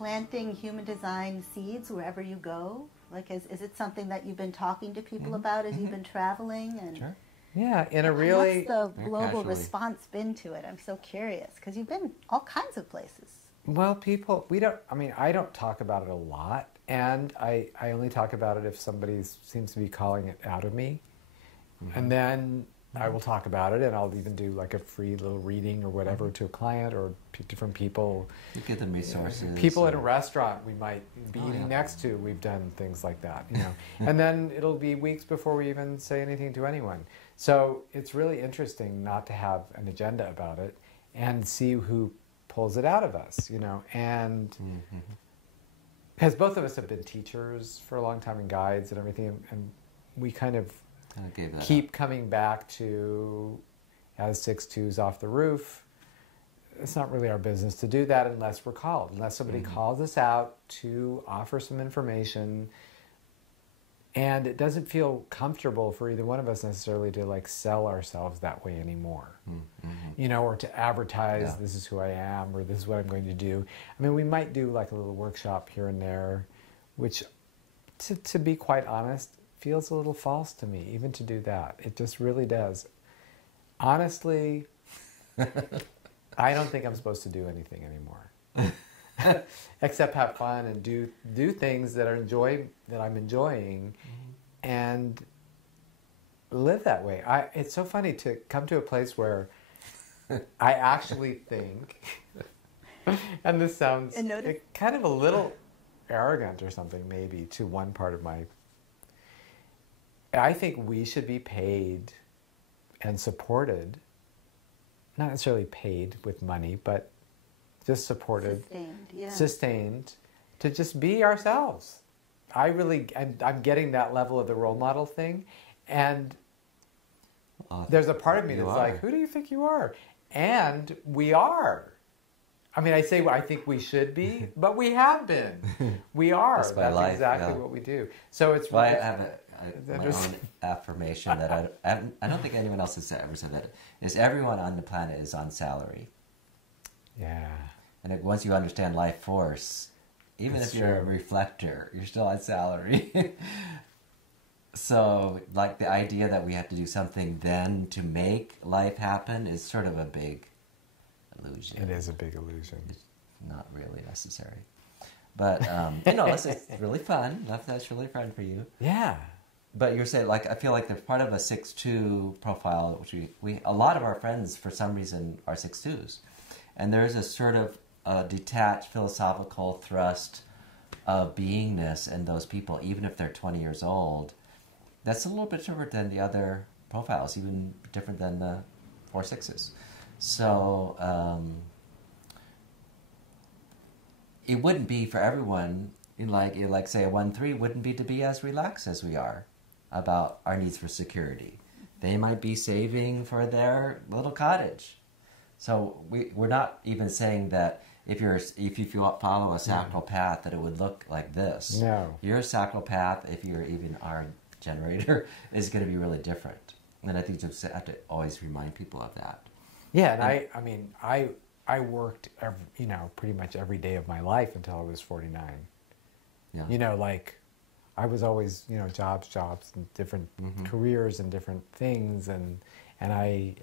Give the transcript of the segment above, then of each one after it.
planting human design seeds wherever you go? Like, is it something that you've been talking to people about as you've been traveling? And Sure. Yeah, in a really... what's the global casually. response been to it? I'm so curious, because you've been all kinds of places. Well, people, I don't talk about it a lot, and I only talk about it if somebody seems to be calling it out of me. And then I will talk about it, and I'll even do like a free little reading or whatever to a client or different people. You give them resources. People at a restaurant we might be eating next to, we've done things like that, And then it'll be weeks before we even say anything to anyone. So it's really interesting not to have an agenda about it and see who pulls it out of us, and because both of us have been teachers for a long time and guides and everything, and we kind of keep coming back to, as 6'2s off the roof, it's not really our business to do that unless we're called, unless somebody calls us out to offer some information. And it doesn't feel comfortable for either one of us necessarily to like sell ourselves that way anymore, or to advertise this is who I am or this is what I'm going to do. I mean, we might do like a little workshop here and there, which, to be quite honest, feels a little false to me, even to do that. It just really does. Honestly, I don't think I'm supposed to do anything anymore. Except have fun and do things that I'm enjoying, and live that way. It's so funny to come to a place where I actually think, and this sounds kind of a little arrogant or something maybe to one part of my. I think we should be paid and supported, not necessarily paid with money, but just supported, sustained, to just be ourselves. I'm getting that level of the role model thing, and there's a part of me that's like, who do you think you are? And we are. I mean, I say I think we should be, but we have been. We are. That's exactly what we do. So it's. Well, I have my own affirmation that I don't think anyone else has ever said that. Is everyone on the planet is on salary. Yeah. And once you understand life force, even if you're a reflector, you're still on salary. So, like, the idea that we have to do something then to make life happen is sort of a big illusion. It is a big illusion. It's not really necessary. But, it's really fun. That's really fun for you. Yeah. But you're saying, like, I feel like there's part of a 6'2" profile, which we a lot of our friends, for some reason, are 6'2s. And there's a sort of detached philosophical thrust of beingness in those people, even if they're 20 years old. That's a little bit different than the other profiles, even different than the 4/6s. So it wouldn't be for everyone, like say a 1/3 wouldn't be to be as relaxed as we are about our needs for security. They might be saving for their little cottage. So we're not even saying that if you follow a sacral path that it would look like this. No. Your sacral path, if you're even our generator, is going to be really different. And I think you just have to always remind people of that. Yeah, and I worked pretty much every day of my life until I was 49. Yeah. I was always, jobs, and different careers and different things, and I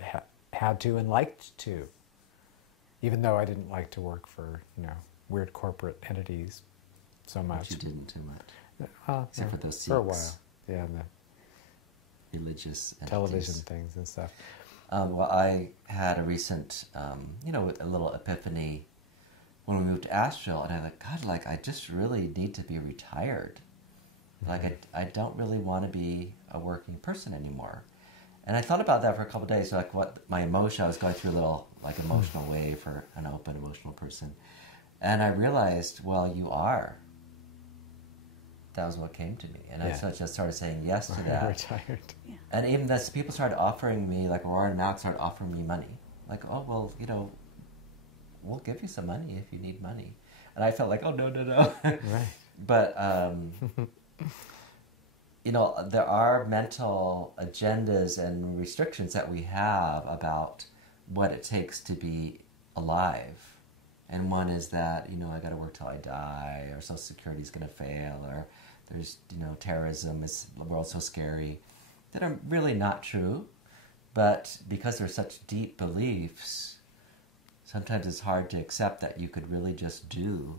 had to and liked to, even though I didn't like to work for, weird corporate entities so much. But you didn't too much. Except for those seats. For a while. Yeah, and the religious entities. Television things and stuff. Well, I had a recent, a little epiphany when we moved to Asheville, and I was like, God, I just really need to be retired. I don't really want to be a working person anymore. And I thought about that for a couple of days, what my emotion, I was going through a little, emotional wave for an open, emotional person. And I realized, well, you are. That was what came to me. And I just started saying yes to that. Retired. Yeah. And even as people started offering me, Aurora and Max started offering me money. Oh, well, we'll give you some money if you need money. And I felt like, oh, no. Right. But, there are mental agendas and restrictions that we have about what it takes to be alive And one is that, I got to work till I die, or Social Security is going to fail, or there's, terrorism, the world's so scary, that are really not true. But because they're such deep beliefs, sometimes it's hard to accept that you could really just do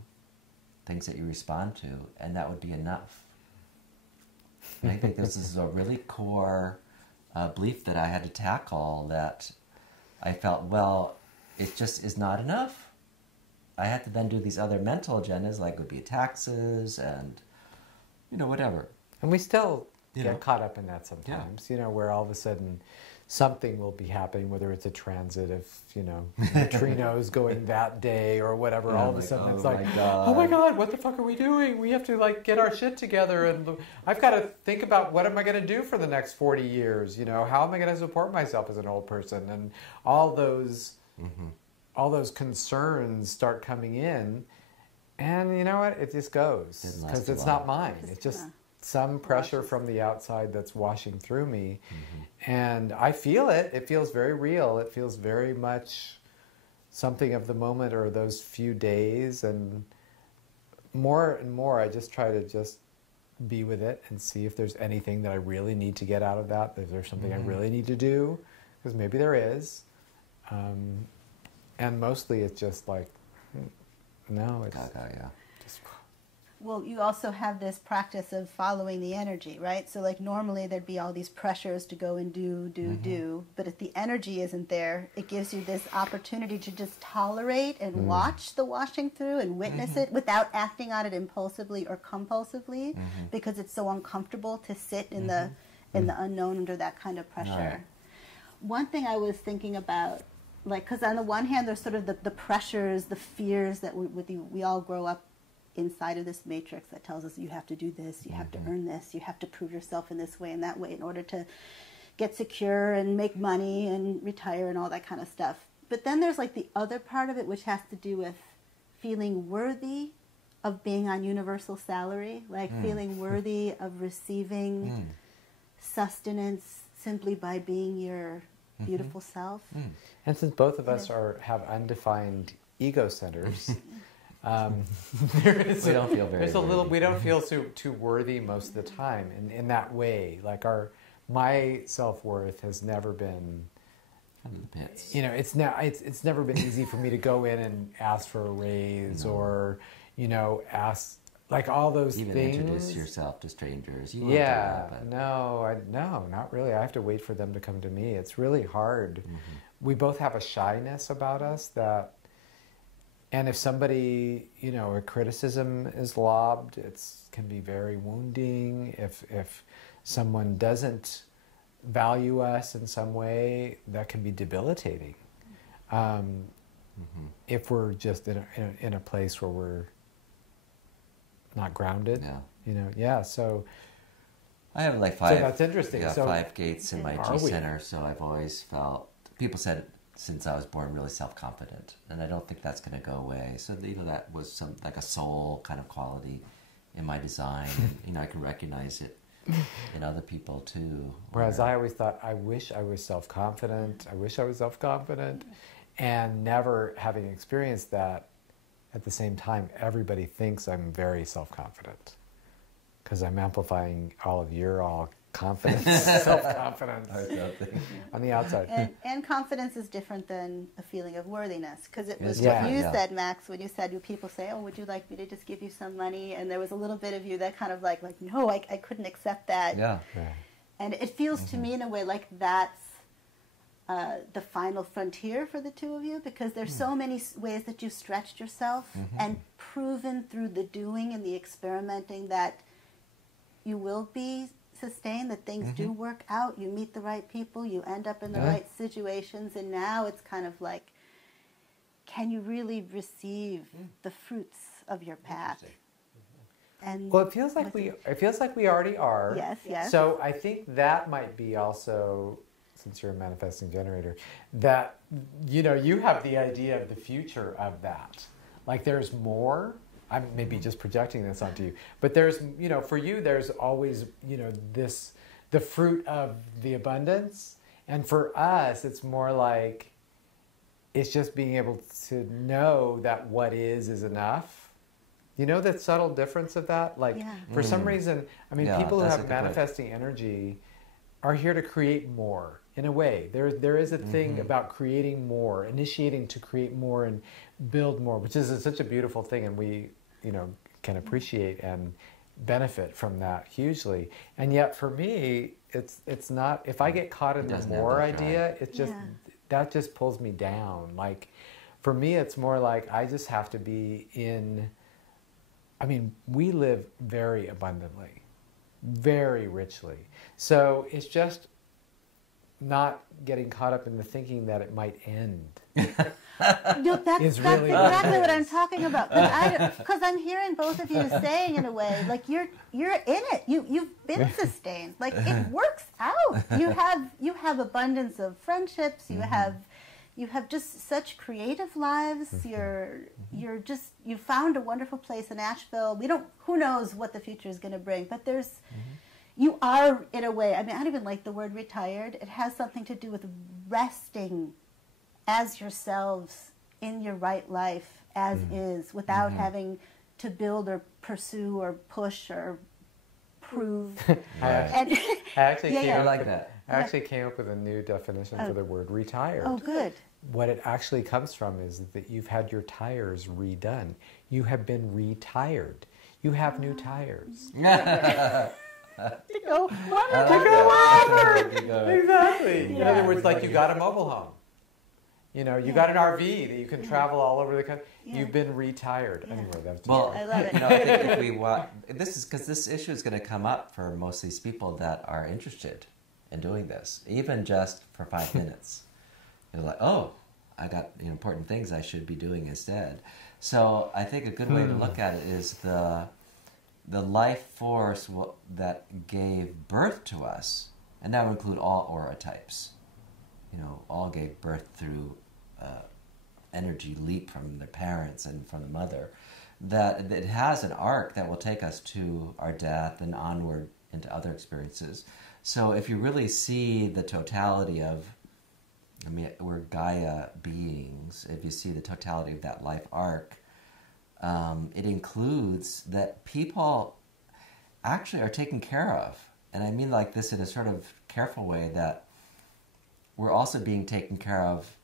things that you respond to, and that would be enough. And I think this is a really core belief that I had to tackle, that I felt, well, it just is not enough. I had to then do these other mental agendas, like would be taxes and, whatever. And we still get caught up in that sometimes, where all of a sudden something will be happening, whether it's a transit of, neutrinos going that day or whatever. All of a sudden it's like, oh my God, what the fuck are we doing? We have to get our shit together, and I've got to think about what am I going to do for the next 40 years? How am I going to support myself as an old person? And all those concerns start coming in, and you know what? It just goes, because it's not mine. It's just some pressure from the outside that's washing through me. And I feel it. It feels very real. It feels very much something of the moment, or those few days. And more I just try to just be with it and see if there's anything that I really need to get out of that. Is there something I really need to do? Because maybe there is. And mostly it's just like, no, it's just... Well, you also have this practice of following the energy, right? So normally there'd be all these pressures to go and do, but if the energy isn't there, it gives you this opportunity to just tolerate and watch the washing through and witness it without acting on it impulsively or compulsively, because it's so uncomfortable to sit in the unknown under that kind of pressure. Right. One thing I was thinking about, because on the one hand there's sort of the pressures, the fears that we all grow up inside of this matrix that tells us you have to do this, you have to earn this, you have to prove yourself in this way and that way in order to get secure and make money and retire and all that kind of stuff. But then there's the other part of it, which has to do with feeling worthy of being on universal salary, feeling worthy of receiving sustenance simply by being your beautiful self. And since both of us have undefined ego centers, we don't feel very. We don't feel too worthy most of the time in that way. My self-worth has never been under the pits. It's never been easy for me to go in and ask for a raise or ask all those even things. Introduce yourself to strangers. You no, not really. I have to wait for them to come to me. It's really hard. We both have a shyness about us that. And if somebody, a criticism is lobbed, it can be very wounding. If someone doesn't value us in some way, that can be debilitating. If we're just in a place where we're not grounded, So I have 5. So that's interesting. Yeah, 5 gates in my G center. So I've always felt. People said, since I was born, really self-confident, and I don't think that's going to go away. So that was a soul kind of quality in my design, and I can recognize it in other people too. Whereas I always thought, I wish I was self-confident. And never having experienced that, at the same time, everybody thinks I'm very self-confident because I'm amplifying all of your confidence, self-confidence on the outside. And confidence is different than a feeling of worthiness, because it was what you said, Max, when you said, people say, oh, would you like me to just give you some money? And there was a little bit of you that kind of no, I couldn't accept that. Yeah. And it feels to me in a way like that's the final frontier for the two of you, because there's so many ways that you stretched yourself and proven through the doing and the experimenting that you will be sustained, that things do work out, you meet the right people, you end up in the right situations, and now it's kind of can you really receive the fruits of your path? And it feels like we already are. Yes. So I think that might be also, since you're a manifesting generator, that you have the idea of the future of that. There's more. I'm maybe just projecting this onto you, but there's, for you, there's always, the fruit of the abundance. And for us, it's more it's just being able to know that what is enough. You know that subtle difference of that? Like, for some reason, I mean, Yeah, people who that's a have good point. manifesting energy are here to create more. In a way, there is a thing about creating more, initiating to create more and build more, which is such a beautiful thing, and we, can appreciate and benefit from that hugely. And yet, for me, it's not. If I get caught in the doesn't have more that drive. idea, it just that just pulls me down. Like, for me, it's more like I just have to be in. I mean, we live very abundantly, very richly, so it's just not getting caught up in the thinking that it might end. No, that's really exactly what I'm talking about. Because I'm hearing both of you saying, in a way, like you're in it. You've been sustained. Like, it works out. You have abundance of friendships. You have just such creative lives. You found a wonderful place in Asheville. Who knows what the future is going to bring, but there's. You are, in a way, I mean, I don't even like the word retired. It has something to do with resting as yourselves in your right life as is, without having to build or pursue or push or prove. I actually came up with a new definition for the word retired. Oh, good. What it actually comes from is that you've had your tires redone. You have been retired. You have new tires. To go Exactly. In other words, like, you got a mobile home. You got an RV that you can travel all over the country. You've been retired. Anyway, that's well. I love it. I think if we want, this is because this issue is going to come up for most of these people that are interested in doing this, even just for 5 minutes. They're like, oh, I got important things I should be doing instead. So I think a good way to look at it is the life force that gave birth to us, and that would include all aura types. All gave birth through energy leap from their parents and from the mother. That it has an arc that will take us to our death and onward into other experiences. So if you really see the totality of, we're Gaia beings, if you see the totality of that life arc, it includes that people actually are taken care of. And I mean like this in a sort of careful way, that we're also being taken care of.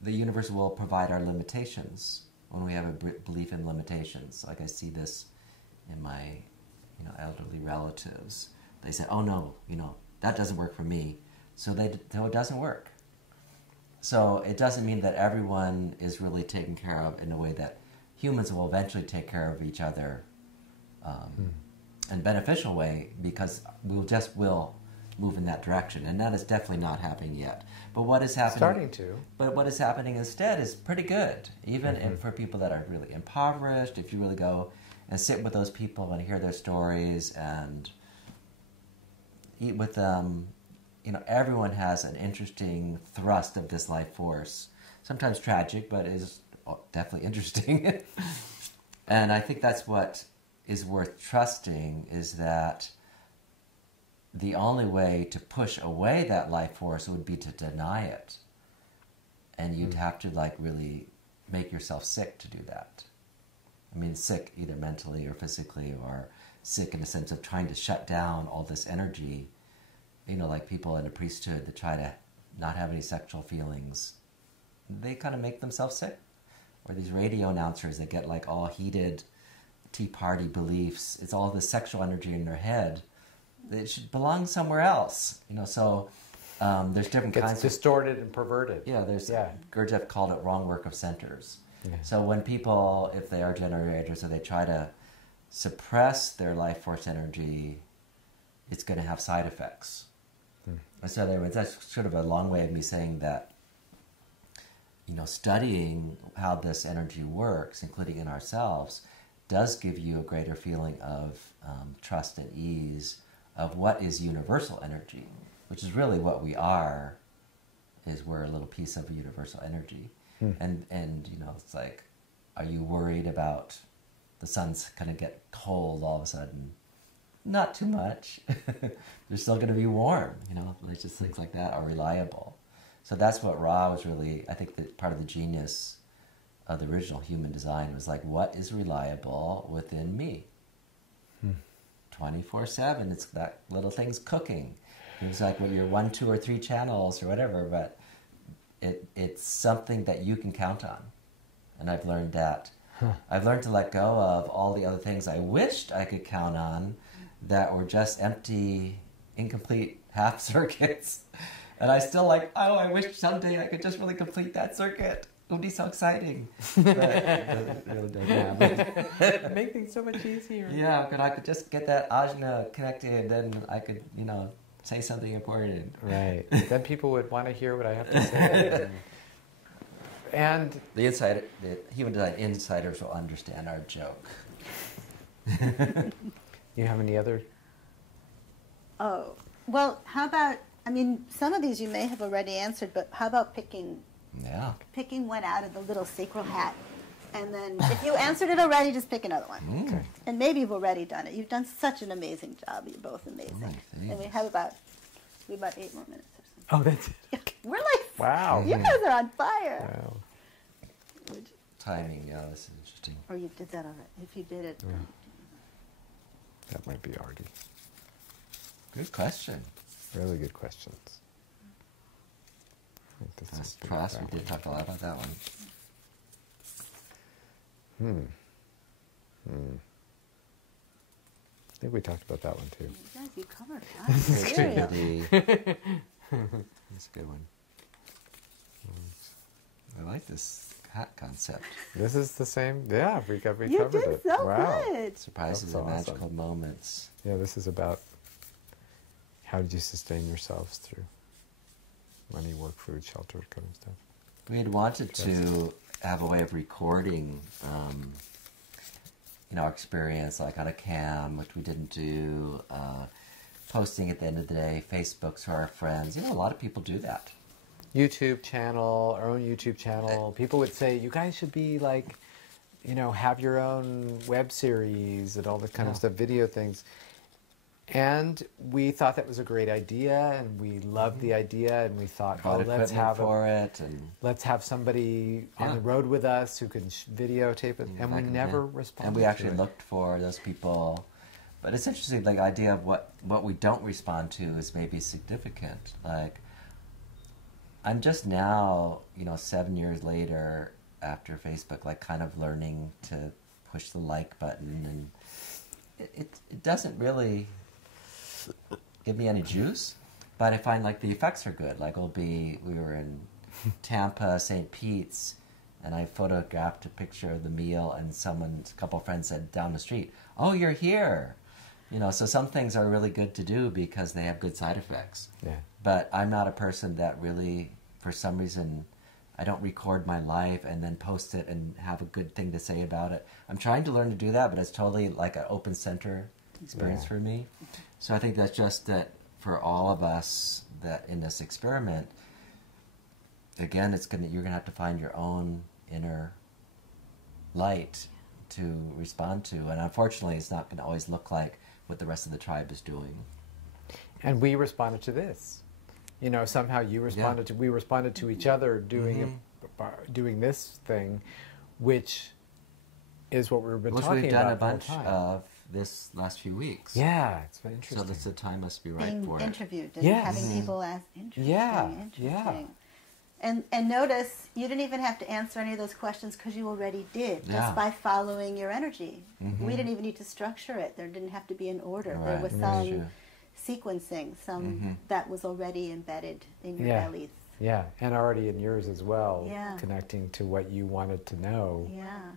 The universe will provide our limitations when we have a belief in limitations. Like, I see this in my elderly relatives. They say, oh no, that doesn't work for me. So it doesn't work. So it doesn't mean that everyone is really taken care of in a way that humans will eventually take care of each other in a beneficial way, because we'll move in that direction. And that is definitely not happening yet. But what is happening? Starting to. But what is happening instead is pretty good. Even for people that are really impoverished, if you really go and sit with those people and hear their stories and eat with them, everyone has an interesting thrust of this life force. Sometimes tragic, but is definitely interesting. And I think that's what is worth trusting, is that the only way to push away that life force would be to deny it. And you'd have to really make yourself sick to do that. Sick either mentally or physically, or sick in the sense of trying to shut down all this energy. Like people in a priesthood that try to not have any sexual feelings, they kind of make themselves sick. Or these radio announcers that get all heated Tea Party beliefs. It's all the sexual energy in their head. It should belong somewhere else. So there's different kinds of... distorted and perverted. Yeah, Gurdjieff called it wrong work of centers. Yeah. So when people, if they are generators, so they try to suppress their life force energy, it's going to have side effects. And so that's sort of a long way of me saying that, studying how this energy works, including in ourselves, does give you a greater feeling of trust and ease of what is universal energy, which is really what we are. We're a little piece of a universal energy. And it's like, are you worried about the sun's going to get cold all of a sudden? Not too much. They're still going to be warm, just things like that are reliable. So that's what Ra was really, I think that part of the genius of the original human design was like, what is reliable within me? 24/7, it's that little thing's cooking. It's like when you're 1, 2, or 3 channels or whatever, but it's something that you can count on. And I've learned that. I've learned to let go of all the other things I wished I could count on that were just empty, incomplete half circuits. And I still like, oh, I wish someday I could just really complete that circuit. It would be so exciting. But it really doesn't happen. Make things so much easier. Yeah, but I could just get that ajna connected, then I could, say something important. Right. Then people would want to hear what I have to say. And the human design insiders will understand our joke. You have any other? Oh, well, how about, some of these you may have already answered, but how about picking one out of the little sacral hat? And then if you answered it already, just pick another one. Okay. And maybe you've already done it. You've done such an amazing job. You're both amazing. And we have about 8 more minutes or something. Oh, that's it. We're like, wow. You guys are on fire. Wow. Timing, this is interesting. Or you did that already. If you did it. Yeah. That might be Artie. Good question. Really good questions. I think this is Trust, we did talk a lot about that one. I think we talked about that one too. You guys, you covered it. That's a good one. I like this hat concept. This is the same. Yeah, we covered it. You did so Wow. good. Surprises and magical moments. Yeah, this is about how did you sustain yourselves through money, work, food, shelter, kind of stuff. We had wanted to have a way of recording, our experience, like on a cam, which we didn't do. Posting at the end of the day, Facebooks for our friends. A lot of people do that. YouTube channel, our own YouTube channel. People would say, you guys should be like, have your own web series and all that kind of stuff, video things. And we thought that was a great idea, and we loved the idea, and we thought, let's have somebody on the road with us who can videotape it, and we never responded. And we actually looked for those people, but it's interesting. Like, the idea of what we don't respond to is maybe significant. Like, I'm just now, 7 years later after Facebook, like kind of learning to push the like button, and it doesn't really give me any juice, but I find like the effects are good. Like we were in Tampa, St. Pete's, and I photographed a picture of the meal, and a couple of friends said down the street, "Oh, you're here." So some things are really good to do because they have good side effects. Yeah. But I'm not a person that really, for some reason, I don't record my life and then post it and have a good thing to say about it. I'm trying to learn to do that, but it's totally like an open center experience for me. So I think that's just that for all of us that in this experiment, again, you're gonna have to find your own inner light to respond to, and unfortunately, it's not gonna always look like what the rest of the tribe is doing. And we responded to this. Somehow you responded to. We responded to each other doing this thing, which is what we've been talking about. We've done a bunch of this last few weeks. Yeah, it's been interesting. So the time must be right for it. Being interviewed and Yes. having people ask, interesting. Yeah. And notice, you didn't even have to answer any of those questions because you already did, just by following your energy. We didn't even need to structure it. There didn't have to be an order. Right. There was some sequencing, that was already embedded in your bellies. Yeah, and already in yours as well, connecting to what you wanted to know. Yeah.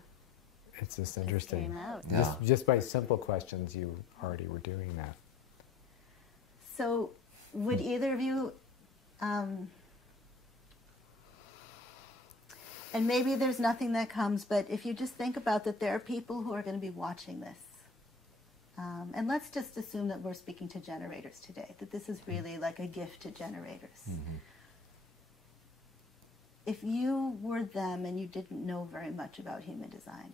It's just interesting. Came out. Just by simple questions, you already were doing that. So, would either of you, and maybe there's nothing that comes, but if you just think about that there are people who are going to be watching this, and let's just assume that we're speaking to generators today, that this is really like a gift to generators. If you were them and you didn't know very much about human design,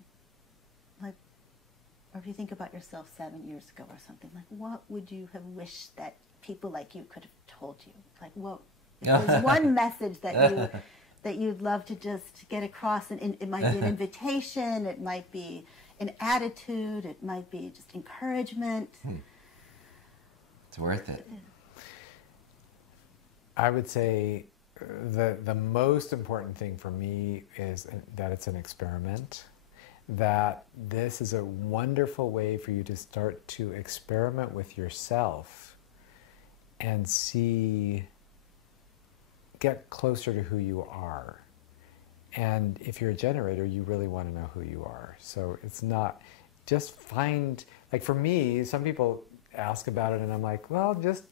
or if you think about yourself 7 years ago or something, like what would you have wished that people like you could have told you? Like what If there's one message that you'd love to just get across, and it might be an invitation, it might be an attitude, it might be just encouragement. It's worth it. I would say the most important thing for me is that it's an experiment, that this is a wonderful way for you to start to experiment with yourself and get closer to who you are. And if you're a generator, you really want to know who you are. So it's not, just find, like for me, some people ask about it and I'm like, well, just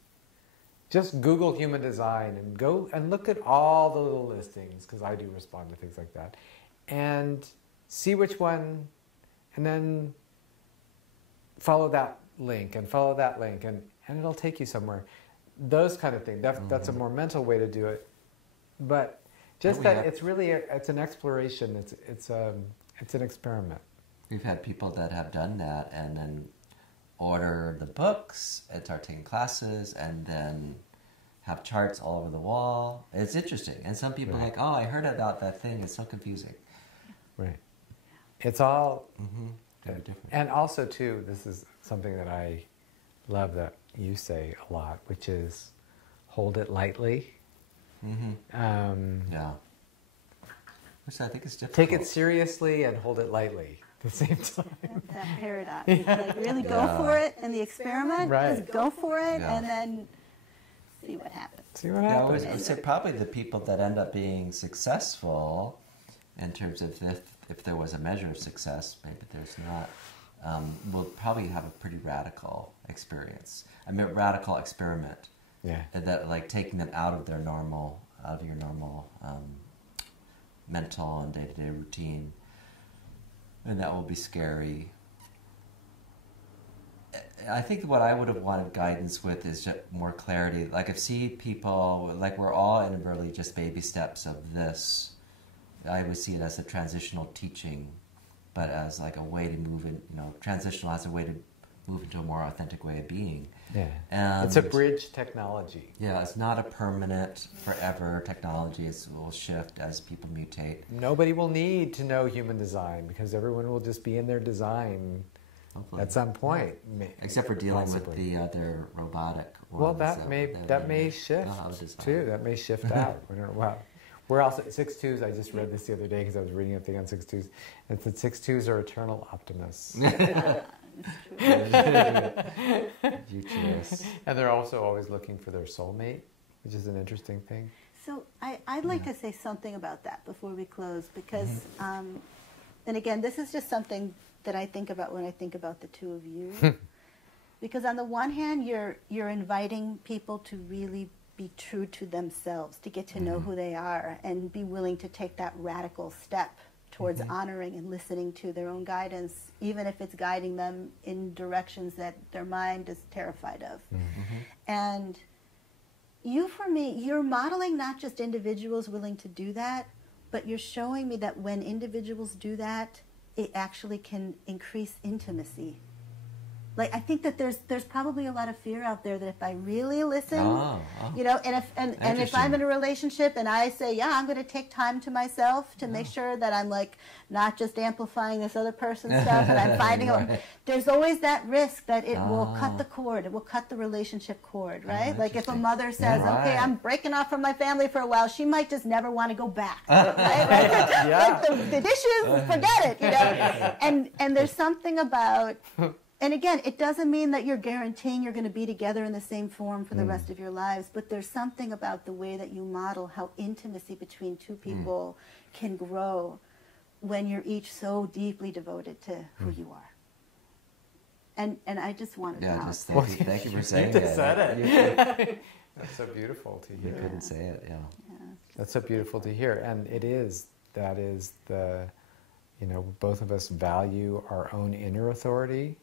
Google human design and go and look at all the little listings, because I do respond to things like that, and see which one, and then follow that link and follow that link, and it'll take you somewhere. Those kind of things. That's a more mental way to do it. But just that it's really it's an exploration. It's an experiment. We've had people that have done that and then order the books and start taking classes and then have charts all over the wall. It's interesting. And some people are like, oh, I heard about that thing. It's so confusing. Right. It's all very different. And also, too, this is something that I love that you say a lot, which is hold it lightly. Yeah. Which I think is difficult. Take it seriously and hold it lightly at the same time. That paradox. Like really go for it in the experiment. Right. Just go for it and then see what happens. See what happens. I would say probably the people that end up being successful, in terms of if there was a measure of success, maybe there's not, will probably have a pretty radical experience. I mean, radical experiment. Yeah. And that, like, taking them out of your normal mental and day-to-day routine. And that will be scary. I think what I would have wanted guidance with is just more clarity. Like, if see people, like, we're all inadvertently just baby steps of this. I would see it as a transitional teaching, but as like a way to move in, transitional as a way to move into a more authentic way of being. Yeah. And it's a bridge technology. Yeah, it's not a permanent, forever technology. It will shift as people mutate. Nobody will need to know human design because everyone will just be in their design Hopefully. at some point. Yeah. Except for dealing with the other robotic ones. Well, that may shift too. That may shift out. We don't know. Wow. We're also 6-2s. I just read this the other day because I was reading a thing on 6-2s. It said 6-2s are eternal optimists. Futurist. And they're also always looking for their soulmate, which is an interesting thing. So I'd like to say something about that before we close, because, and again, this is just something that I think about when I think about the two of you. Because on the one hand, you're inviting people to really be true to themselves, to get to know who they are, and be willing to take that radical step towards honoring and listening to their own guidance, even if it's guiding them in directions that their mind is terrified of. And you, for me, you're modeling not just individuals willing to do that, but you're showing me that when individuals do that, it actually can increase intimacy. Like, I think that there's probably a lot of fear out there that if I really listen, and if I'm in a relationship and I say, yeah, I'm going to take time to myself to make sure that I'm like not just amplifying this other person's stuff and I'm finding there's always that risk that it will cut the cord, it will cut the relationship cord, right? Like if a mother says, okay, I'm breaking off from my family for a while, she might just never want to go back, right? Like the dishes, forget it, and there's something about. And again, it doesn't mean that you're guaranteeing you're going to be together in the same form for the rest of your lives, but there's something about the way that you model how intimacy between two people can grow when you're each so deeply devoted to who you are. And I just wanted to thank you for saying you that. Said it. That's so beautiful to hear. You couldn't say it, That's so beautiful to hear. And that is the, both of us value our own inner authority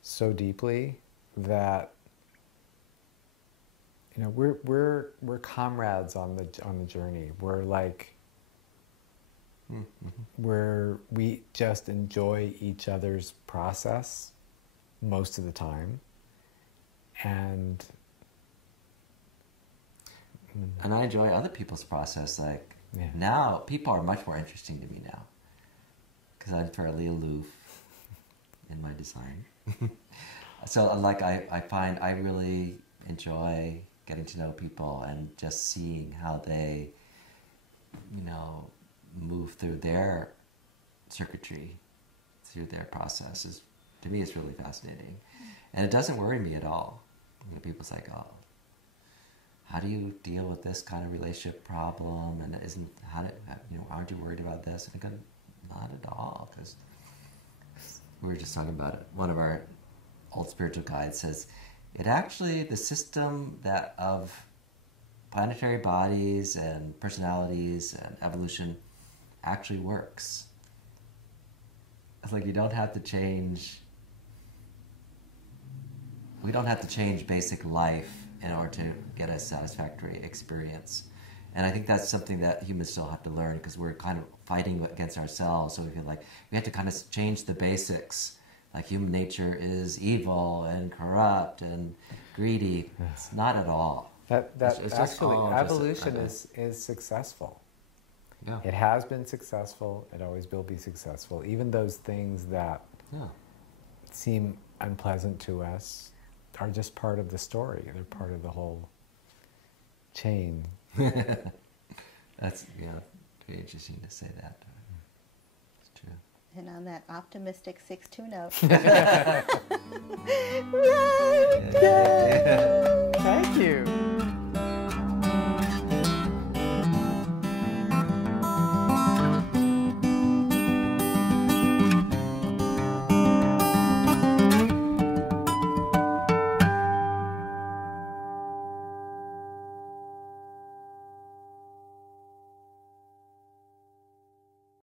so deeply that we're comrades on the journey. We're like we just enjoy each other's process most of the time, and And I enjoy other people's process. Like, Yeah. now, people are much more interesting to me now. Because I'm fairly aloof in my design. So, like, I find I really enjoy getting to know people and just seeing how they, you know, move through their circuitry, through their processes. To me, it's really fascinating. And it doesn't worry me at all. You know, people's like, oh, how do you deal with this kind of relationship problem? And aren't you worried about this? And I go, not at all, because we were just talking about it. One of our old spiritual guides says, it actually, the system that of planetary bodies and personalities and evolution actually works. It's like you don't have to change, we don't have to change basic life in order to get a satisfactory experience. And I think that's something that humans still have to learn, because we're kind of fighting against ourselves. So we feel like we have to kind of change the basics. Like human nature is evil and corrupt and greedy. It's not at all. It's actually, evolution is successful. Yeah. It has been successful. It always will be successful. Even those things that seem unpleasant to us are just part of the story. They're part of the whole chain. That's very interesting to say that. It's true. And on that optimistic 6-2 note. Thank you.